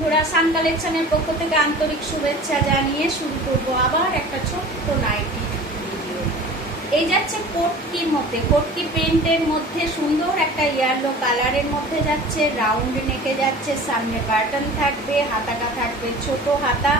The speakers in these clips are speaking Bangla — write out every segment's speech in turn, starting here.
বন্ধুরা, সান কালেকশনের পক্ষ থেকে আন্তরিক শুভেচ্ছা জানিয়ে শুরু করব আবার একটা ছোট্ট নাইটি ভিডিও। এই যাচ্ছে কোটকির মধ্যে, কোটকি প্রিন্টের মধ্যে সুন্দর একটা ইয়েলো কালারের মধ্যে যাচ্ছে, রাউন্ড নেকে যাচ্ছে, সামনে বাটন থাকবে, হাতাটা থাকবে ছোট হাতা,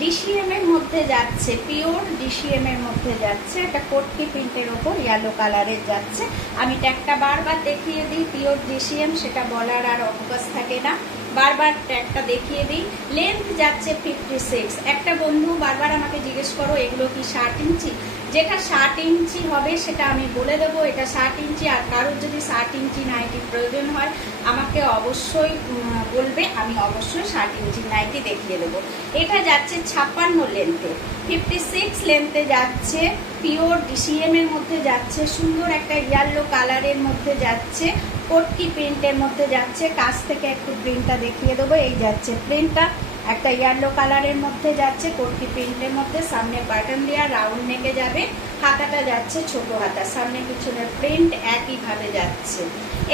ডিসিএম এর মধ্যে যাচ্ছে, পিওর ডিসিএম এর মধ্যে যাচ্ছে, একটা কোটকি প্রিন্টের ওপর ইয়েলো কালারের যাচ্ছে। আমি ট্যাগটা বারবার দেখিয়ে দিই, পিওর ডিসিএম, সেটা বলার আর অবকাশ থাকে না, বারবার ট্যাগটা দেখিয়ে দিই। লেন্থ যাচ্ছে 56। একটা বন্ধু বারবার আমাকে জিজ্ঞেস করো এগুলো কি 60 ইঞ্চি? যেটা 60 ইঞ্চি হবে সেটা আমি বলে দেবো, এটা 60 ইঞ্চি। আর কারোর যদি 60 ইঞ্চি নাইটি প্রয়োজন হয় আমাকে অবশ্যই বলবে, আমি অবশ্যই 60 ইঞ্চি নাইটি দেখিয়ে দেবো। এটা যাচ্ছে 56 লেন্থে, 56 লেন্থে যাচ্ছে, পিওর ডিসিএম এর মধ্যে যাচ্ছে, সুন্দর একটা ইয়েলো কালারের মধ্যে যাচ্ছে, কোটকি প্রিন্টের মধ্যে যাচ্ছে। কাছ থেকে একটু প্রিন্টটা দেখিয়ে দেবো। এই যাচ্ছে প্রিন্টটা, একটা ইয়েলো কালারের মধ্যে যাচ্ছে, কোটকি প্রিন্টের মধ্যে, সামনে বাটন দেওয়া, রাউন্ড নেকে যাবে, হাতাটা যাচ্ছে ছোট হাতা, সামনে পিছনের প্রিন্ট একইভাবে যাচ্ছে।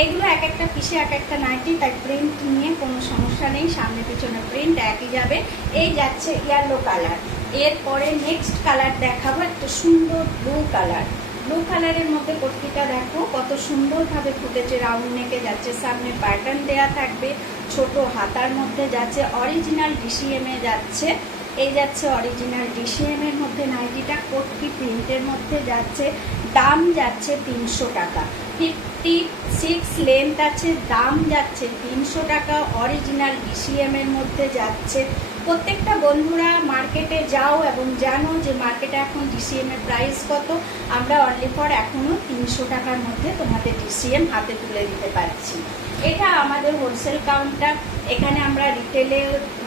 এগুলো এক একটা পিসে এক একটা নাইটি, তাই প্রিন্ট নিয়ে কোনো সমস্যা নেই, সামনে পিছনে প্রিন্ট একই যাবে। এই যাচ্ছে ইয়েলো কালার। এরপরে নেক্সট কালার দেখাবো একটা সুন্দর ব্লু কালার। ব্লু কালারের মধ্যে কুর্তিটা দেখো কত সুন্দরভাবে ফুটেছে, রাউন্ড নেকে যাচ্ছে, সামনে প্যাটার্ন দেয়া থাকবে, ছোট হাতার মধ্যে যাচ্ছে, অরিজিনাল ডিসিএম এ যাচ্ছে। এই যাচ্ছে অরিজিনাল ডিসিএম এর মধ্যে নাইটিটা, কোটকি প্রিন্টের মধ্যে যাচ্ছে, দাম যাচ্ছে 300 টাকা। 56 লেন্থ আছে, দাম যাচ্ছে 300 টাকা, অরিজিনাল ডিসিএম এর মধ্যে যাচ্ছে। প্রত্যেকটা বন্ধুরা মার্কেটে যাও এবং জানো যে মার্কেটে এখন ডিসিএম এর প্রাইস কত। আমরা অনলি ফর এখনো 300 টাকার মধ্যে তোমাদের ডিসিএম হাতে তুলে দিতে পারছি। এটা আমাদের হোলসেল কাউন্টার, এখানে আমরা রিটেলে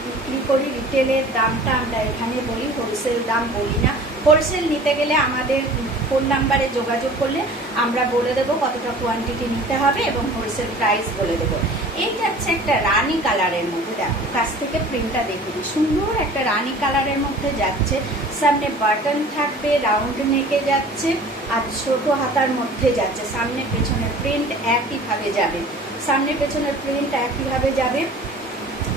বিক্রি করি, রিটেলের দামটা আমরা এখানে বলি, হোলসেল দাম বলি না। হোলসেল নিতে গেলে আমাদের ফোন নাম্বারে যোগাযোগ করলে আমরা বলে দেবো কতটা কোয়ান্টিটি নিতে হবে এবং হোলসেল প্রাইস বলে দেবো। এই যাচ্ছে একটা রানী কালারের মধ্যে, দেখো কাছ থেকে প্রিন্টটা দেখে দিই, সুন্দর একটা রানী কালারের মধ্যে যাচ্ছে, সামনে বাটন থাকবে, রাউন্ড নেকে যাচ্ছে, আর ছোট হাতার মধ্যে যাচ্ছে, সামনে পেছনের প্রিন্ট একইভাবে যাবে, সামনে পেছনের প্রিন্ট একইভাবে যাবে।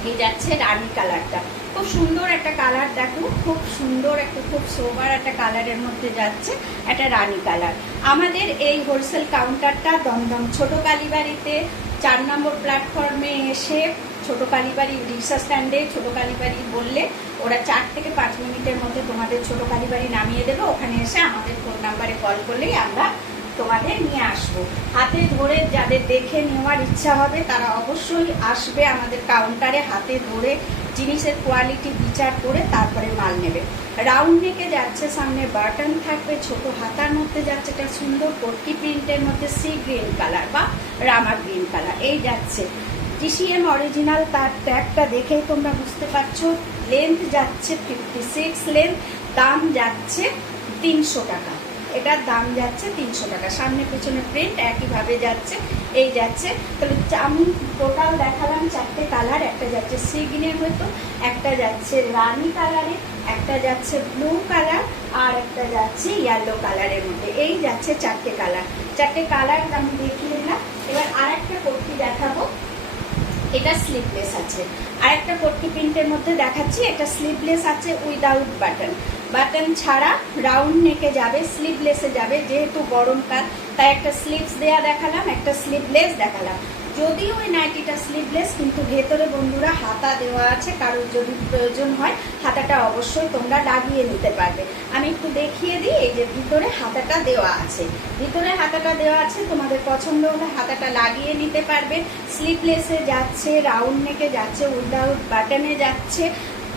এই যাচ্ছে রানী কালারটা, খুব সুন্দর একটা কালার, দেখো খুব সুন্দর একটা, খুব সোবার একটা কালারের মধ্যে যাচ্ছে, একটা রানী কালার। আমাদের এই হোলসেল কাউন্টারটা দমদম ছোট কালীবাড়িতে 4 নম্বর প্ল্যাটফর্মে এসে, ছোট কালীবাড়ি রিক্সা স্ট্যান্ডে ছোট কালীবাড়ি বললে ওরা 4 থেকে 5 মিনিটের মধ্যে তোমাদের ছোট কালীবাড়ি নামিয়ে দেবে। ওখানে এসে আমাদের ফোন নাম্বারে কল করলেই আমরা তোমাদের নিয়ে আসবো। হাতে ধরে যাদের দেখে নেওয়ার ইচ্ছা হবে তারা অবশ্যই আসবে আমাদের কাউন্টারে, হাতে ধরে জিনিসের কোয়ালিটি বিচার করে তারপরে মাল নেবে। রাউন্ড নেকে যাচ্ছে, সামনে বাটন থাকবে, ছোট হাতার মধ্যে যাচ্ছে, একটা সুন্দর কোটকি প্রিন্টের মধ্যে সি গ্রিন কালার বা রামা গ্রিন কালার। এই যাচ্ছে ডিসিএম অরিজিনাল, তার ট্যাগটা দেখেই তোমরা বুঝতে পারছো। লেন্থ যাচ্ছে 56 লেন্থ, দাম যাচ্ছে 300 টাকা। এটার দাম যাচ্ছে 300 টাকা, সামনে পেছনে প্রিন্ট একইভাবে যাচ্ছে। এই যাচ্ছে, তাহলে আমি টোটাল দেখালাম 4টে কালার, একটা যাচ্ছে সি গ্রিনের মতো, একটা যাচ্ছে রানী কালারে, একটা যাচ্ছে ব্লু কালার, আর একটা যাচ্ছে ইয়েলো কালারের মধ্যে। এই যাচ্ছে 4টে কালার, 4টে কালার আমি দেখিয়ে দিলাম। এবার আর একটা কুর্তি দেখাবো, এটা স্লিভলেস আছে। আর একটা কোটকি প্রিন্টের মধ্যে দেখাচ্ছি, এটা স্লিভলেস আছে উইদাউট বাটন, বাটন ছাড়া, রাউন্ড নেকে যাবে, স্লিভলেসে যাবে, যেহেতু গরমকাল তাই একটা স্লিভস দেয়া দেখালাম, একটা স্লিভলেস দেখালাম। যদিও ওই নাইটিটা স্লিভলেস, কিন্তু ভেতরে বন্ধুরা হাতা দেওয়া আছে, কারোর যদি প্রয়োজন হয় হাতাটা অবশ্যই তোমরা লাগিয়ে নিতে পারবে। আমি একটু দেখিয়ে দিই, এই যে ভিতরে হাতাটা দেওয়া আছে, ভিতরে হাতাটা দেওয়া আছে, তোমাদের পছন্দ হলে হাতাটা লাগিয়ে নিতে পারবে। স্লিভলেসে যাচ্ছে, রাউন্ড নেকে যাচ্ছে, উইদাউট বাটনে যাচ্ছে।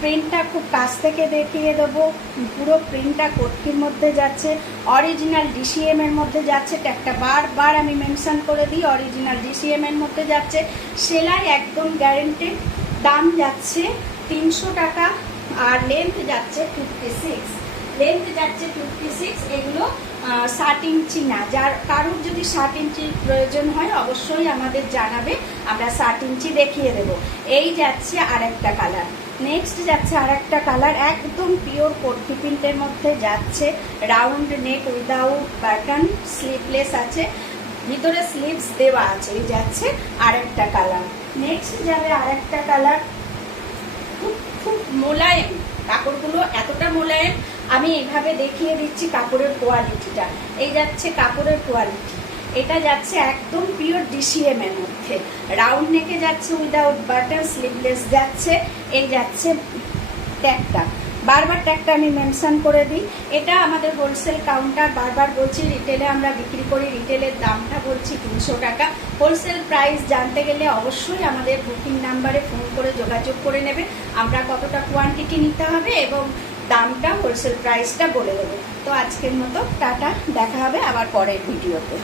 প্রিন্টটা খুব কাছ থেকে দেখিয়ে দেবো, পুরো প্রিন্টটা কোটকির মধ্যে যাচ্ছে, অরিজিনাল ডিসিএম এর মধ্যে যাচ্ছে, একটা বারবার আমি মেনশন করে দিই, অরিজিনাল ডিসিএম এর মধ্যে যাচ্ছে, সেলাই একদম গ্যারেন্টেড। দাম যাচ্ছে 300 টাকা, আর লেন্থ যাচ্ছে 56, লেন্থ যাচ্ছে 56। এগুলো 60 ইঞ্চি না, যার কারোর যদি 60 ইঞ্চির প্রয়োজন হয় অবশ্যই আমাদের জানাবে, আমরা 60 ইঞ্চি দেখিয়ে দেব। এই যাচ্ছে আর একটা কালার, নেক্সট যাচ্ছে আর একটা কালার, একদম পিওর কোটকি প্রিন্টের মধ্যে যাচ্ছে, round neck without button, sleeveless আছে, ভিতরে স্লিভস দেওয়া আছে। এই যাচ্ছে আর একটা কালার, নেক্সট যাবে আর একটা কালার, খুব মোলায়েম কাপড়গুলো, এতটা মোলায়েম। আমি এইভাবে দেখিয়ে দিচ্ছি কাপড়ের কোয়ালিটিটা। এই যাচ্ছে কাপড়ের কোয়ালিটি, এটা যাচ্ছে একদম পিওর ডিসিএম এর মধ্যে, রাউন্ড নেকে যাচ্ছে, উইদাউট বাটন, স্লিভলেস যাচ্ছে। এই যাচ্ছে ট্যাগটা, বারবার ট্যাগটা আমি মেনশন করে দিই। এটা আমাদের হোলসেল কাউন্টার, বারবার বলছি রিটেলে আমরা বিক্রি করি, রিটেলের দামটা বলছি 200 টাকা। হোলসেল প্রাইস জানতে গেলে অবশ্যই আমাদের বুকিং নাম্বারে ফোন করে যোগাযোগ করে নেবে, আমরা কতটা কোয়ান্টিটি নিতে হবে এবং দামটা, হোলসেল প্রাইসটা বলে দেবো। তো আজকের মতো টাটা, দেখা হবে আবার পরের ভিডিওতে।